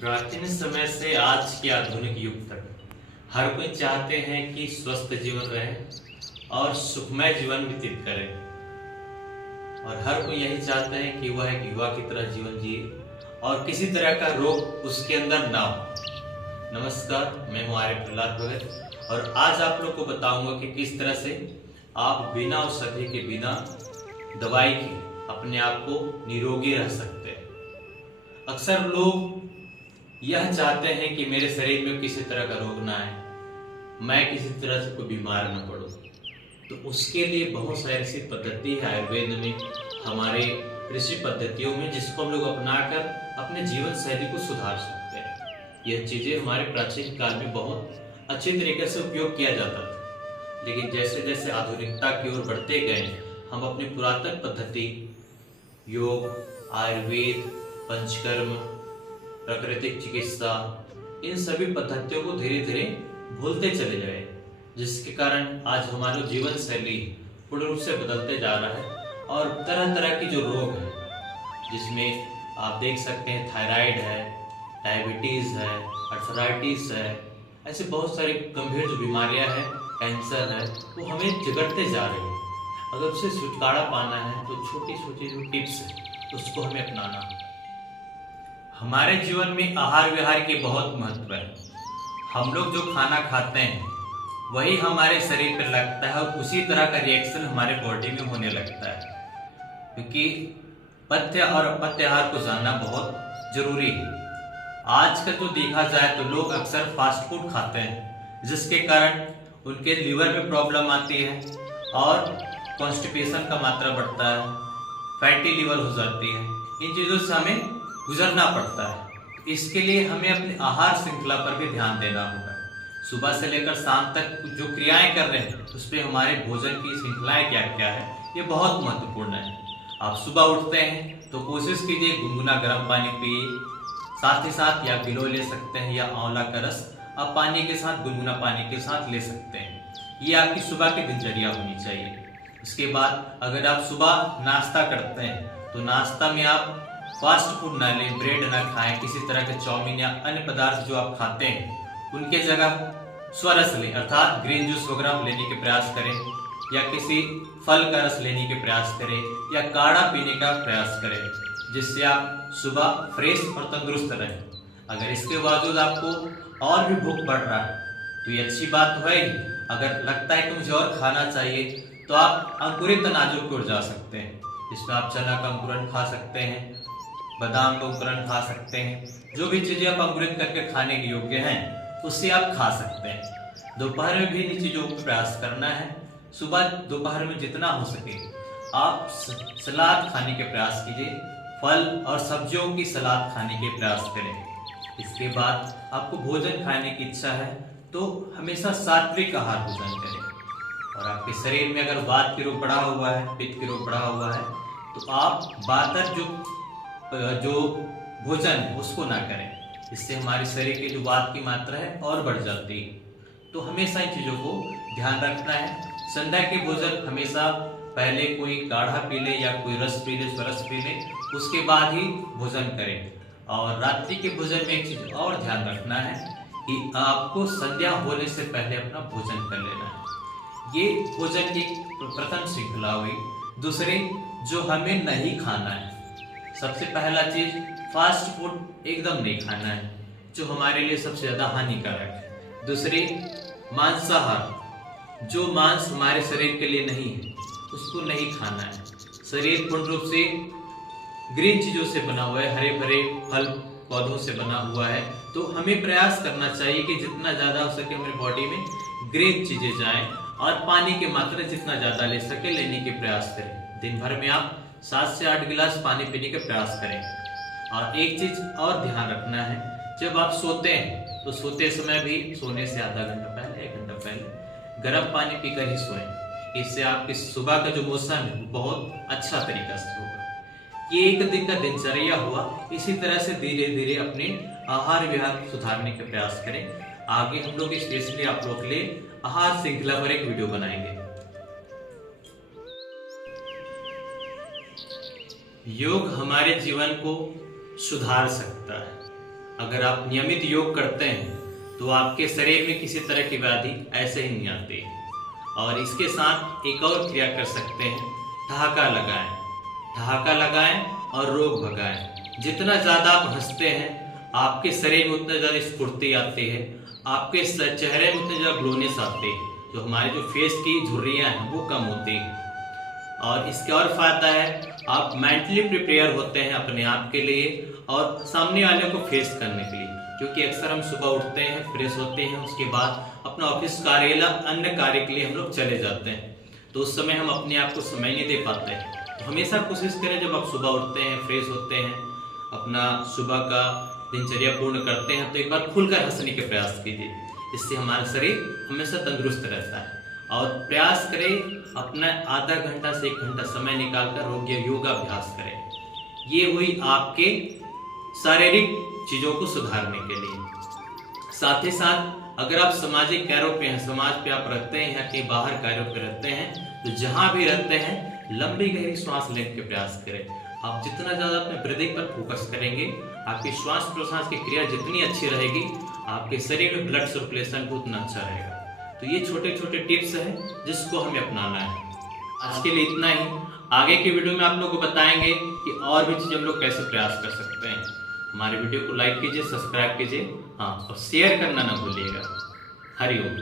प्राचीन समय से आज के आधुनिक युग तक हर कोई चाहते हैं कि स्वस्थ जीवन रहे और सुखमय जीवन व्यतीत करे। और हर कोई यही चाहता है कि वह एक युवा की तरह जीवन जिए और किसी तरह का रोग उसके अंदर ना हो। नमस्कार, मैं हूं आर्य प्रहलाद भगत और आज आप लोग को बताऊंगा कि किस तरह से आप बिना औषधि के, बिना दवाई के अपने आप को निरोगी रह सकते हैं। अक्सर लोग यह चाहते हैं कि मेरे शरीर में किसी तरह का रोग ना आए, मैं किसी तरह से कोई बीमार न पड़ूं। तो उसके लिए बहुत सारी ऐसी पद्धति है आयुर्वेद में, हमारे कृषि पद्धतियों में, जिसको हम लोग अपनाकर अपने जीवन शैली को सुधार सकते हैं। यह चीजें हमारे प्राचीन काल में बहुत अच्छे तरीके से उपयोग किया जाता था, लेकिन जैसे जैसे आधुनिकता की ओर बढ़ते गए हम अपनी पुरातन पद्धति योग, आयुर्वेद, पंचकर्म, प्राकृतिक चिकित्सा, इन सभी पद्धतियों को धीरे धीरे भूलते चले गए, जिसके कारण आज हमारा जीवन शैली पूर्ण रूप से बदलते जा रहा है। और तरह तरह की जो रोग है, जिसमें आप देख सकते हैं थायराइड है, डायबिटीज है, अर्थराइटिस है, ऐसे बहुत सारी गंभीर जो बीमारियां हैं, कैंसर है, वो हमें जगड़ते जा रहे हैं। अगर उससे छुटकारा पाना है तो छोटी छोटी जो टिप्स है उसको हमें अपनाना है। हमारे जीवन में आहार विहार के बहुत महत्व है। हम लोग जो खाना खाते हैं वही हमारे शरीर पर लगता है और उसी तरह का रिएक्शन हमारे बॉडी में होने लगता है, क्योंकि पथ्य और अपथ्य आहार को जानना बहुत जरूरी है। आज का जो देखा जाए तो लोग अक्सर फास्ट फूड खाते हैं, जिसके कारण उनके लीवर में प्रॉब्लम आती है और कॉन्स्टिपेशन का मात्रा बढ़ता है, फैटी लीवर हो जाती है। इन चीजों से हमें गुजरना पड़ता है। इसके लिए हमें अपने आहार श्रृंखला पर भी ध्यान देना होगा। सुबह से लेकर शाम तक जो क्रियाएं कर रहे हैं उस पर हमारे भोजन की श्रृंखलाएं क्या क्या है, ये बहुत महत्वपूर्ण है। आप सुबह उठते हैं तो कोशिश कीजिए गुनगुना गर्म पानी पिए, साथ ही साथ या गिलोय ले सकते हैं या आंवला का रस आप पानी के साथ, गुनगुना पानी के साथ ले सकते हैं। ये आपकी सुबह की दिनचर्या होनी चाहिए। इसके बाद अगर आप सुबह नाश्ता करते हैं तो नाश्ता में आप फास्ट फूड ना लें, ब्रेड ना खाएं, किसी तरह के चाउमीन या अन्य पदार्थ जो आप खाते हैं उनके जगह स्वरस लें, अर्थात ग्रीन जूस वगैरह लेने के प्रयास करें, या किसी फल का रस लेने के प्रयास करें, या काढ़ा पीने का प्रयास करें, जिससे आप सुबह फ्रेश और तंदुरुस्त रहें। अगर इसके बावजूद आपको और भी भूख बढ़ रहा है तो ये अच्छी बात तो है ही। अगर लगता है कि मुझे और खाना चाहिए तो आप अंकुरित अनाजों की ओर जा सकते हैं, जिसमें आप चना का अंकुरन खा सकते हैं, बादाम का अंकुरन खा सकते हैं। जो भी चीजें आप अंकुरित करके खाने के योग्य हैं उससे आप खा सकते हैं। दोपहर में भी इन चीजों को प्रयास करना है। सुबह दोपहर में जितना हो सके आप सलाद खाने के प्रयास कीजिए, फल और सब्जियों की सलाद खाने के प्रयास करें। इसके बाद आपको भोजन खाने की इच्छा है तो हमेशा सात्विक आहार भोजन करें। और आपके शरीर में अगर वात की रोग बढ़ा हुआ है, पित्त की रोग बढ़ा हुआ है, तो आप वातर जो भोजन है उसको ना करें। इससे हमारे शरीर के जो वात की मात्रा है और बढ़ जाती है। तो हमेशा इन चीजों को ध्यान रखना है। संध्या के भोजन हमेशा पहले कोई काढ़ा पी ले या कोई रस पी ले, स्वरस पी ले, उसके बाद ही भोजन करें। और रात्रि के भोजन में एक चीज और ध्यान रखना है कि आपको संध्या होने से पहले अपना भोजन कर लेना है। ये भोजन की प्रथम श्रृंखला हुई। दूसरी, जो हमें नहीं खाना है, सबसे पहला चीज फास्ट फूड एकदम नहीं खाना है, जो हमारे लिए सबसे ज्यादा हानिकारक है। दूसरी, मांसाहार, जो मांस हमारे शरीर के लिए नहीं है उसको नहीं खाना है। शरीर पूर्ण रूप से ग्रीन चीजों से बना हुआ है, हरे भरे फल पौधों से बना हुआ है, तो हमें प्रयास करना चाहिए कि जितना ज्यादा हो सके हमारी बॉडी में ग्रीन चीजें जाएं और पानी की मात्रा जितना ज्यादा ले सके लेने के प्रयास करें। दिन भर में आप 7 से 8 गिलास पानी पीने का प्रयास करें। और एक चीज और ध्यान रखना है, जब आप सोते हैं तो सोते समय भी सोने से आधा घंटा पहले, 1 घंटा पहले गर्म पानी पीकर ही सोएं। इससे आपकी सुबह का जो मौसम है बहुत अच्छा तरीका से होगा। ये एक दिन का दिनचर्या हुआ। इसी तरह से धीरे धीरे अपने आहार विहार सुधारने के प्रयास करें। आगे हम लोग स्पेशली आप लोग के लिए आहार श्रृंखला पर एक वीडियो बनाएंगे। योग हमारे जीवन को सुधार सकता है। अगर आप नियमित योग करते हैं तो आपके शरीर में किसी तरह की व्याधि ऐसे ही नहीं आती। और इसके साथ एक और क्रिया कर सकते हैं, ठहाका लगाएं। ठहाका लगाएं और रोग भगाएं। जितना ज़्यादा आप हंसते हैं आपके शरीर में उतना ज़्यादा स्फूर्ति आती है, आपके चेहरे में उतनी ज़्यादा ग्लोनेस आती है, जो हमारे जो फेस की झुर्रियाँ हैं वो कम होती हैं। और इसका और फायदा है, आप मेंटली प्रिपेयर होते हैं अपने आप के लिए और सामने वाले को फेस करने के लिए। क्योंकि अक्सर हम सुबह उठते हैं, फ्रेश होते हैं, उसके बाद अपना ऑफिस कार्य या अन्य कार्य के लिए हम लोग चले जाते हैं, तो उस समय हम अपने आप को समय नहीं दे पाते हैं। तो हमेशा कोशिश करें जब आप सुबह उठते हैं, फ्रेश होते हैं, अपना सुबह का दिनचर्या पूर्ण करते हैं, तो एक बार खुलकर हंसने के प्रयास कीजिए। इससे हमारा शरीर हमेशा तंदुरुस्त रहता है। और प्रयास करें अपना आधा घंटा से 1 घंटा समय निकालकर योगाभ्यास करें। ये हुई आपके शारीरिक चीजों को सुधारने के लिए। साथ ही साथ अगर आप सामाजिक कार्यों पे हैं, समाज पे आप रहते हैं या कहीं बाहर कार्यों पे रहते हैं, तो जहां भी रहते हैं लंबी गहरी सांस लेने के प्रयास करें। आप जितना ज्यादा अपने ब्रीदिंग पर फोकस करेंगे, आपकी श्वास प्रश्वास की क्रिया जितनी अच्छी रहेगी, आपके शरीर में ब्लड सर्कुलेशन भी उतना अच्छा रहेगा। तो ये छोटे छोटे टिप्स हैं जिसको हमें अपनाना है। आज के लिए इतना ही। आगे की वीडियो में आप लोगों को बताएंगे कि और भी चीज़ हम लोग कैसे प्रयास कर सकते हैं। हमारे वीडियो को लाइक कीजिए, सब्सक्राइब कीजिए, हाँ, और शेयर करना ना भूलिएगा। हरि ओम।